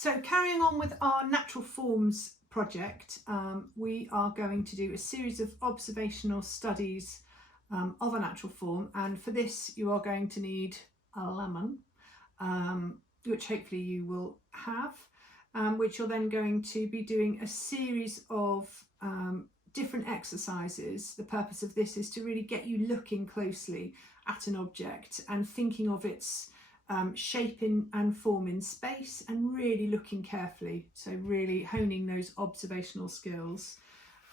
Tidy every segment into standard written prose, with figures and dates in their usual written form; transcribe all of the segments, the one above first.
So carrying on with our natural forms project, we are going to do a series of observational studies of a natural form, and for this you are going to need a lemon, which hopefully you will have, which you're then going to be doing a series of different exercises. The purpose of this is to really get you looking closely at an object and thinking of its shape and form in space, and really looking carefully, so really honing those observational skills,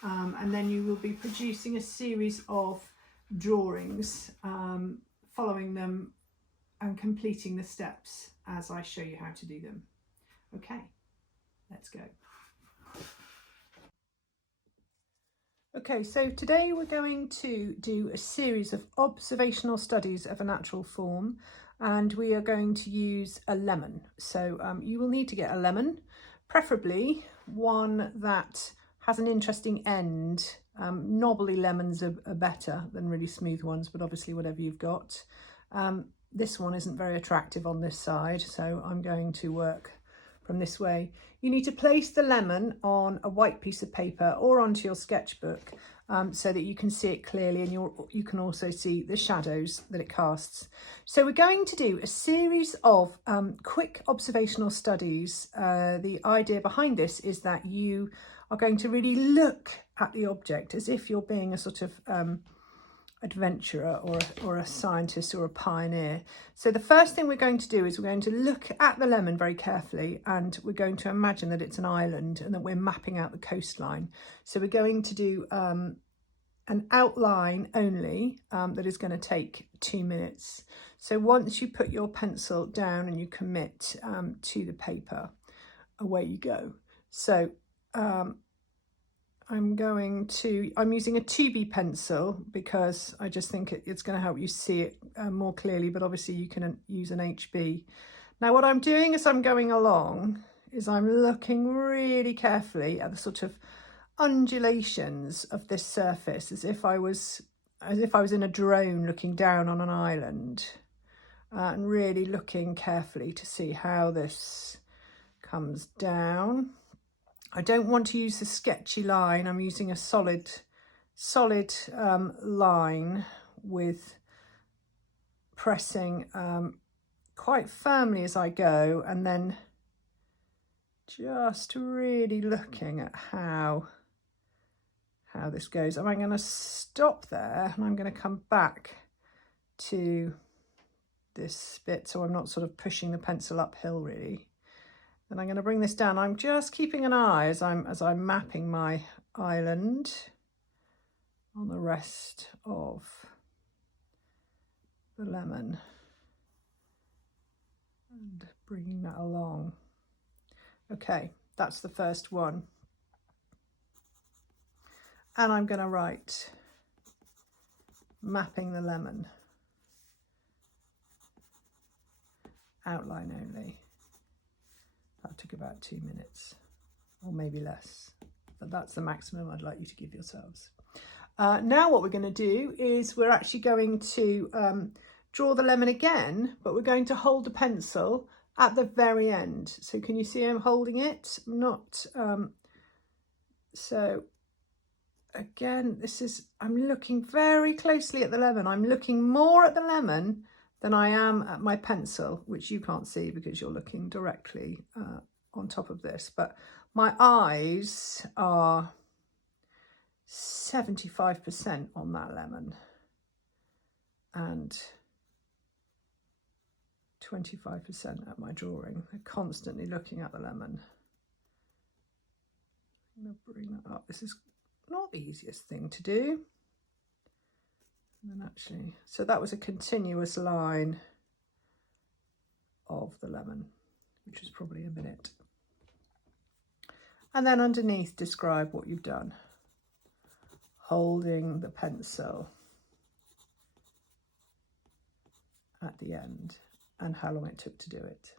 and then you will be producing a series of drawings, following them and completing the steps as I show you how to do them. Okay, let's go. Okay, so today we're going to do a series of observational studies of a natural form, and we are going to use a lemon. So you will need to get a lemon, preferably one that has an interesting end. Knobbly lemons are better than really smooth ones, but obviously whatever you've got. This one isn't very attractive on this side, so I'm going to work from this way. You need to place the lemon on a white piece of paper or onto your sketchbook, so that you can see it clearly, and you can also see the shadows that it casts. So we're going to do a series of quick observational studies. The idea behind this is that you are going to really look at the object as if you're being a sort of adventurer or a scientist or a pioneer. So the first thing we're going to do is we're going to look at the lemon very carefully, and we're going to imagine that it's an island and that we're mapping out the coastline. So we're going to do an outline only that is going to take 2 minutes. So once you put your pencil down and you commit to the paper, away you go. So I'm using a 2B pencil because I just think it's going to help you see it more clearly, but obviously you can use an HB. Now what I'm doing as I'm going along is I'm looking really carefully at the sort of undulations of this surface, as if I was in a drone looking down on an island, and really looking carefully to see how this comes down. I don't want to use the sketchy line. I'm using a solid line with pressing quite firmly as I go, and then just really looking at how this goes. And I'm going to stop there, and I'm going to come back to this bit so I'm not sort of pushing the pencil uphill really. Then I'm going to bring this down. I'm just keeping an eye as I'm mapping my island on the rest of the lemon and bringing that along. Okay, that's the first one. And I'm going to write mapping the lemon, outline only. That took about 2 minutes, or maybe less, but that's the maximum I'd like you to give yourselves. Now what we're going to do is we're actually going to draw the lemon again, but we're going to hold the pencil at the very end. So can you see I'm holding it? Not so again, I'm looking very closely at the lemon. I'm looking more at the lemon than I am at my pencil, which you can't see because you're looking directly on top of this. But my eyes are 75% on that lemon and 25% at my drawing. I'm constantly looking at the lemon. I'm going to bring that up. This is not the easiest thing to do. And then actually, so that was a continuous line of the lemon, which was probably a minute. And then underneath, describe what you've done, holding the pencil at the end and how long it took to do it.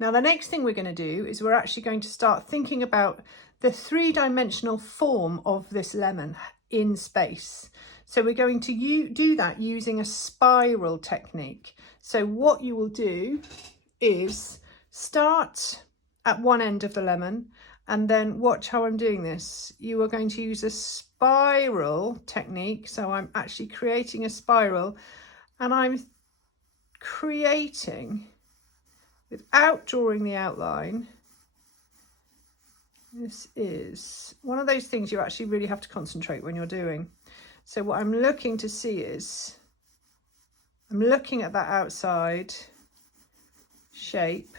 Now, the next thing we're going to do is we're actually going to start thinking about the three-dimensional form of this lemon in space. So we're going to do that using a spiral technique. So what you will do is start at one end of the lemon and then watch how I'm doing this. You are going to use a spiral technique. So I'm actually creating a spiral, and I'm creating, without drawing the outline. This is one of those things you actually really have to concentrate when you're doing. So what I'm looking to see is, I'm looking at that outside shape.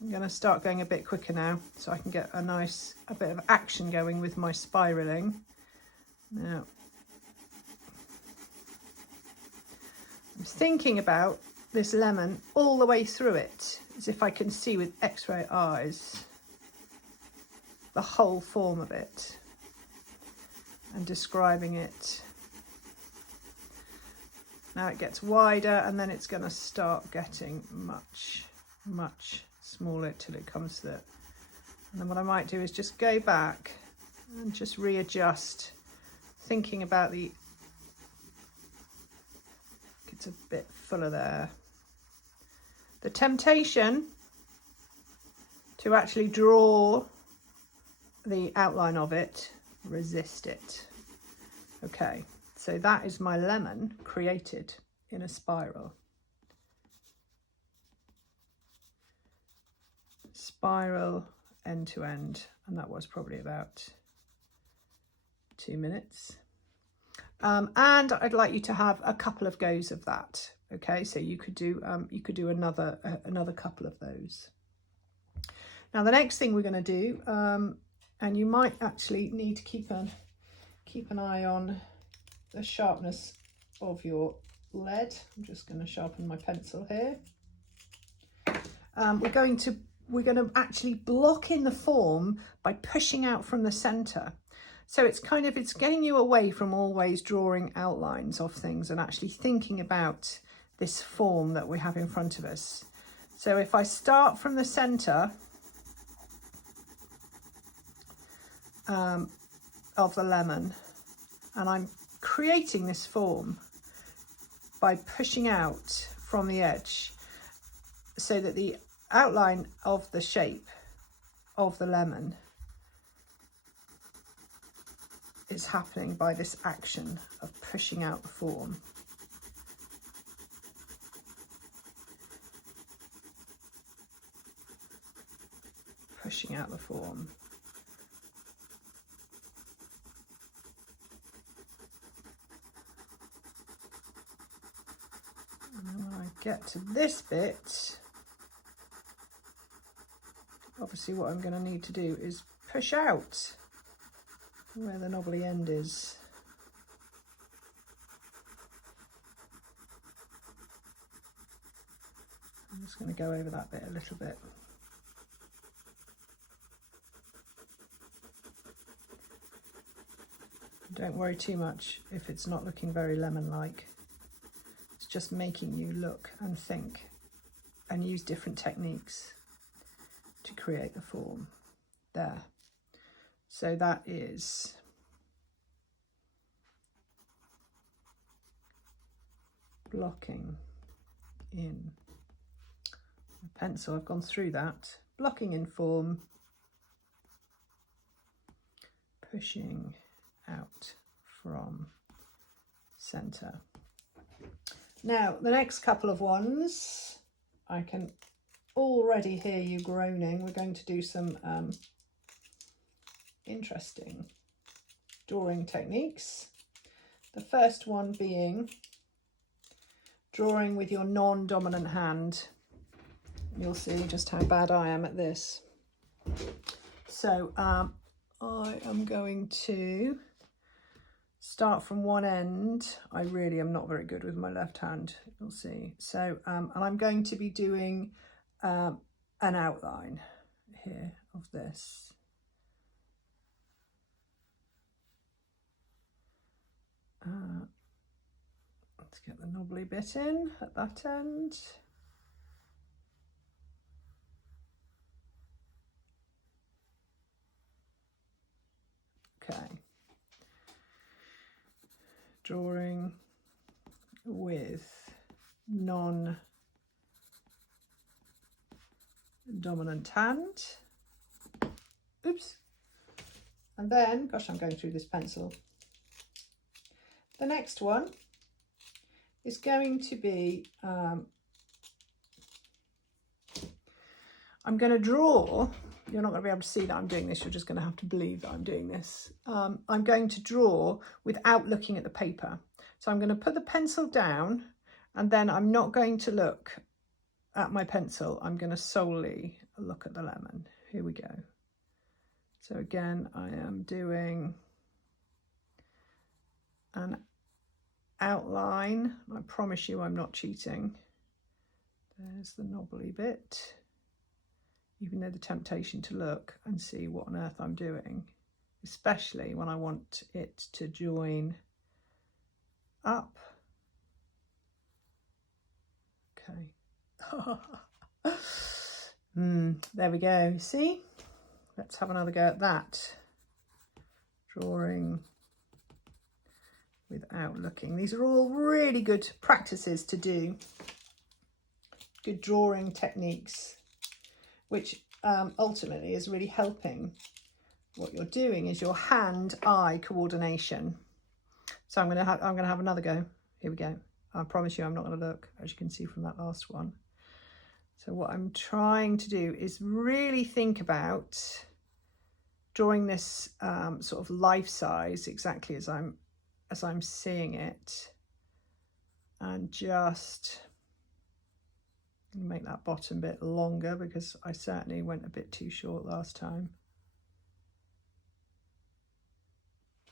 I'm going to start going a bit quicker now so I can get a bit of action going with my spiraling. Now, I'm thinking about this lemon all the way through it, as if I can see with X-ray eyes the whole form of it and describing it. Now it gets wider, and then it's going to start getting much, much smaller till it comes to it. And then what I might do is just go back and just readjust, thinking about it's a bit fuller there. The temptation to actually draw the outline of it, resist it. Okay, so that is my lemon created in a spiral. Spiral end to end, and that was probably about 2 minutes. And I'd like you to have a couple of goes of that. Okay, so you could do another couple of those. Now the next thing we're going to do, and you might actually need to keep an eye on the sharpness of your lead. I'm just going to sharpen my pencil here. We're going to actually block in the form by pushing out from the center. So it's getting you away from always drawing outlines of things and actually thinking about this form that we have in front of us. So if I start from the center of the lemon, and I'm creating this form by pushing out from the edge, so that the outline of the shape of the lemon is happening by this action of pushing out the form. Pushing out the form. And then when I get to this bit, obviously what I'm going to need to do is push out where the knobbly end is. I'm just going to go over that bit a little bit. Don't worry too much if it's not looking very lemon-like. It's just making you look and think and use different techniques to create the form. There. So that is blocking in the pencil. I've gone through that. Blocking in form, pushing out from center. Now the next couple of ones, I can already hear you groaning. We're going to do some interesting drawing techniques. The first one being drawing with your non-dominant hand. You'll see just how bad I am at this. So I am going to start from one end. I really am not very good with my left hand, you'll see. So and I'm going to be doing an outline here of this. Let's get the knobbly bit in at that end. Okay. Drawing with non-dominant dominant hand. Oops. And then, gosh, I'm going through this pencil. The next one is going to be, I'm going to draw, you're not going to be able to see that I'm doing this, you're just going to have to believe that I'm doing this. I'm going to draw without looking at the paper. So I'm going to put the pencil down and then I'm not going to look at my pencil. I'm going to solely look at the lemon. Here we go. So again, I am doing an outline. I promise you I'm not cheating. There's the knobbly bit. Even though the temptation to look and see what on earth I'm doing, especially when I want it to join up. Okay. There we go. See? Let's have another go at that. Drawing without looking. These are all really good practices to do. Good drawing techniques, which ultimately is really helping. What you're doing is your hand-eye coordination. So I'm gonna have another go. Here we go. I promise you I'm not gonna look, as you can see from that last one. So what I'm trying to do is really think about drawing this sort of life size exactly as I'm seeing it, and just make that bottom bit longer because I certainly went a bit too short last time.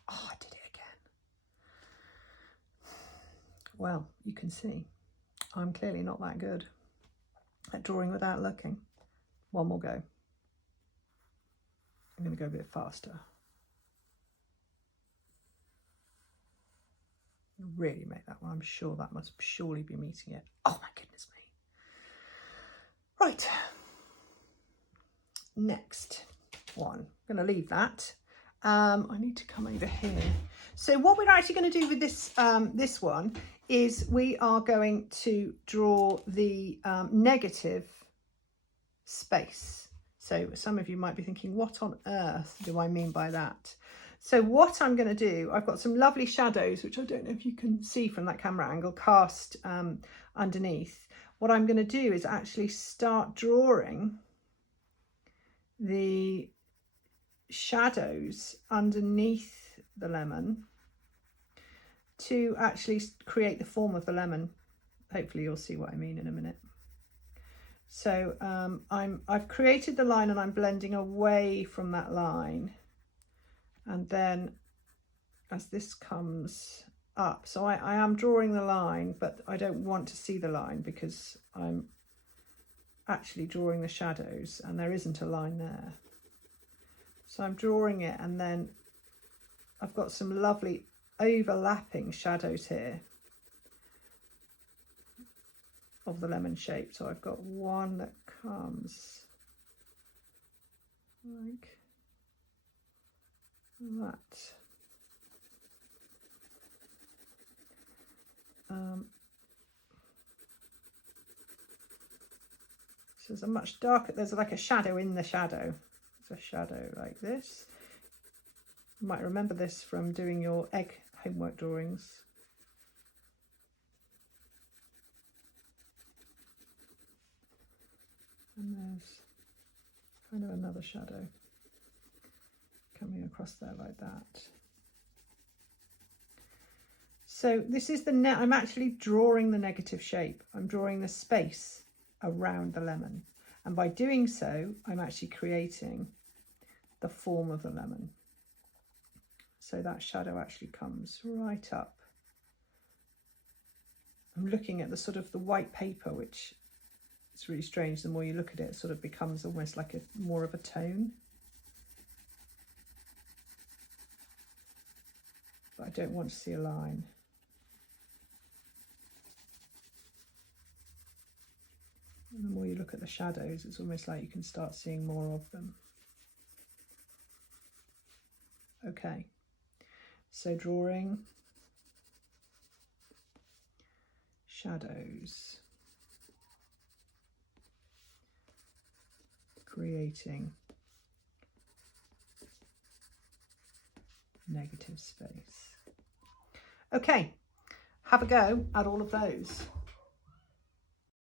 Oh, I did it again. Well, you can see I'm clearly not that good at drawing without looking. One more go. I'm going to go a bit faster. Really make that one. I'm sure that must surely be meeting it. Oh my goodness me. Right. Next one. I'm going to leave that. I need to come over here. So what we're actually going to do with this this one is we are going to draw the negative space. So some of you might be thinking, what on earth do I mean by that? So what I'm going to do, I've got some lovely shadows, which I don't know if you can see from that camera angle, cast underneath. What I'm going to do is actually start drawing the shadows underneath the lemon to actually create the form of the lemon. Hopefully you'll see what I mean in a minute. So I've created the line and I'm blending away from that line, and then as this comes up, so I am drawing the line, but I don't want to see the line because I'm actually drawing the shadows and there isn't a line there. So I'm drawing it, and then I've got some lovely overlapping shadows here of the lemon shape. So I've got one that comes like that. So there's a much darker, there's like a shadow in the shadow. It's a shadow like this. You might remember this from doing your egg homework drawings. And there's kind of another shadow coming across there like that. So this is the I'm actually drawing the negative shape. I'm drawing the space around the lemon. And by doing so, I'm actually creating the form of the lemon. So that shadow actually comes right up. I'm looking at the sort of the white paper, which it's really strange. The more you look at it, it sort of becomes almost like a more of a tone. But I don't want to see a line. And the more you look at the shadows, it's almost like you can start seeing more of them. Okay, so drawing shadows. creating negative space. Okay, have a go at all of those.